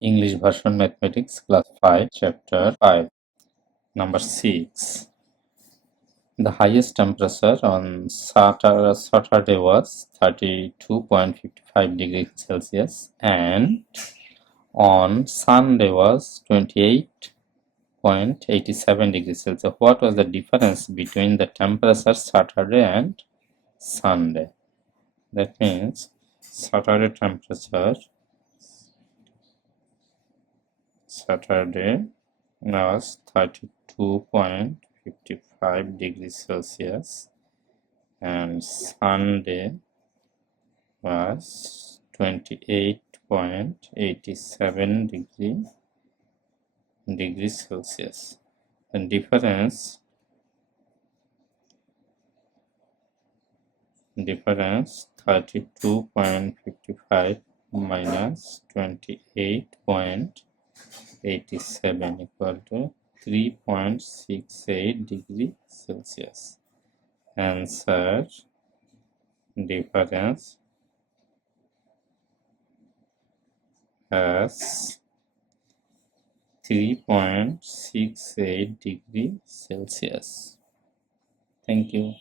English version mathematics class 5 chapter 5 number 6. The highest temperature on Saturday was 32.55 degrees Celsius and on Sunday was 28.87 degrees Celsius. What was the difference between the temperature Saturday and Sunday? That means Saturday was 32.55 degrees Celsius and Sunday was 28.87 degrees Celsius. The difference 32.55 minus 28.87 equal to 3.68 degrees Celsius. Answer: difference as 3.68 degrees Celsius. Thank you.